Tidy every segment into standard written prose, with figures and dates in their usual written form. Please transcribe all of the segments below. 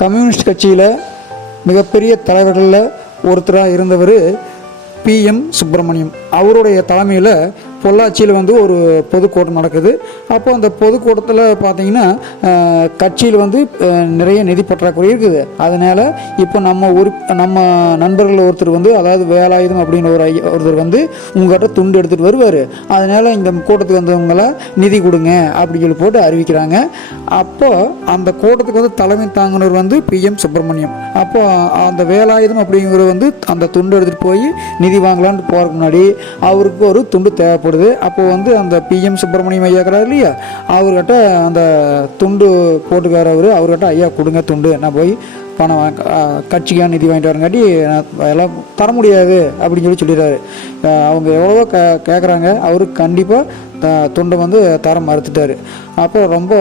Communist கட்சியில் மிகப்பெரிய தலைவர்களில் ஒருத்தராக இருந்தவர் PM சுப்பிரமணியம். அவருடைய தலைமையில் பொள்ளாச்சியில் ஒரு பொதுக்கூட்டம் நடக்குது. அப்போ அந்த பொதுக்கூட்டத்தில் பார்த்தீங்கன்னா கட்சியில் நிறைய நிதி பற்றாக்குறை இருக்குது. அதனால் இப்போ நம்ம நண்பர்கள் ஒருத்தர் அதாவது வேலாயுதம் அப்படின்னு ஒருத்தர் உங்கள்கிட்ட துண்டு எடுத்துகிட்டு வருவார். அதனால் இந்த கூட்டத்துக்கு வந்தவங்களை நிதி கொடுங்க அப்படின்னு சொல்லி போட்டு அறிவிக்கிறாங்க. அப்போ அந்த கூட்டத்துக்கு தலைமை தாங்கினவர் PM சுப்பிரமணியம். அப்போ அந்த வேலாயுதம் அப்படிங்கிறவர் அந்த துண்டு எடுத்துகிட்டு போய் நிதி வாங்கலான்னு போகிறதுக்கு முன்னாடி அவருக்கு ஒரு துண்டு தேவைப்படுது. அப்போ அந்த PM சுப்பிரமணியம் ஐயா இருக்கிறார் இல்லையா, அவர்கிட்ட அந்த துண்டு போட்டுக்காரவர் அவர்கிட்ட ஐயா கொடுங்க துண்டு, நான் போய் பணம் கட்சிக்கான நிதி வாங்கிட்டு வரங்காட்டி எல்லாம் தர முடியாது அப்படின்னு சொல்லிடுறாரு. அவங்க எவ்வளவோ கேட்குறாங்க, அவருக்கு கண்டிப்பாக துண்டை தர மறுத்துட்டார். அப்போ ரொம்ப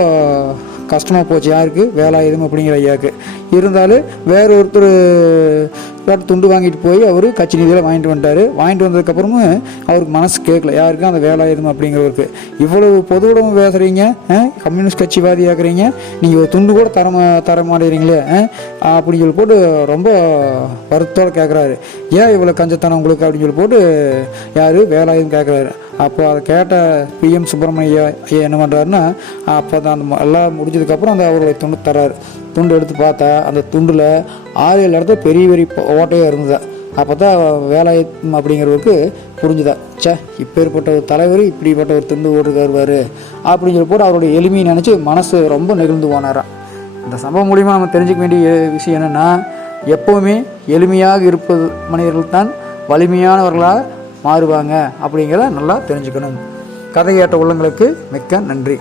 கஷ்டமாக போச்சு யாருக்கு, வேலாயுதம் அப்படிங்கிற ஐயாவுக்கு. இருந்தாலும் வேற ஒருத்தர் துண்டு வாங்கிட்டு போய் அவர் கட்சி நிதியில் வாங்கிட்டு வந்துட்டார். வாங்கிட்டு வந்ததுக்கப்புறமும் அவருக்கு மனசு கேட்கல, யாருக்கும் அந்த வேலாயுதம் அப்படிங்கிறவருக்கு. இவ்வளவு பொது உடம்பு பேசுகிறீங்க, கம்யூனிஸ்ட் கட்சிவாதி ஆக்குறீங்க, நீங்கள் ஒரு துண்டு கூட தர மாட்டேறீங்களே அப்படின்னு சொல்லி போட்டு ரொம்ப வருத்தத்தோடு கேட்குறாரு. ஏன் இவ்வளோ கஞ்சத்தனம் உங்களுக்கு அப்படின்னு சொல்லி போட்டு யார் வேலாயுதம் கேட்குறாரு. அப்போ அதை கேட்ட PM சுப்பிரமணிய ஐயா என்ன பண்ணுறாருன்னா, அப்போ தான் அந்த எல்லாம் முடிஞ்சதுக்கப்புறம் அவருடைய துண்டு தர்றாரு. துண்டு எடுத்து பார்த்தா அந்த துண்டில் 6-7 இடத்துல பெரிய பெரிய ஓட்டையாக இருந்ததா. அப்போ தான் வேலாயுதம் அப்படிங்கிறவருக்கு புரிஞ்சுதா, இப்பேற்பட்ட ஒரு தலைவர் இப்படிப்பட்ட ஒரு துண்டு ஓட்டு தருவார் அப்படின்னு சொல்லி போட்டு அவருடைய எளிமையை நினச்சி மனசு ரொம்ப நெகிழ்ந்து போனாராம். இந்த சம்பவம் மூலிமா நம்ம தெரிஞ்சுக்க வேண்டிய விஷயம் என்னென்னா, எப்போவுமே எளிமையாக இருப்பது மனிதர்கள் தான் வலிமையானவர்களாக மாறுவாங்க அப்படிங்கிறத நல்லா தெரிஞ்சுக்கணும். கதை கேட்ட உள்ளங்களுக்கு மிக்க நன்றி.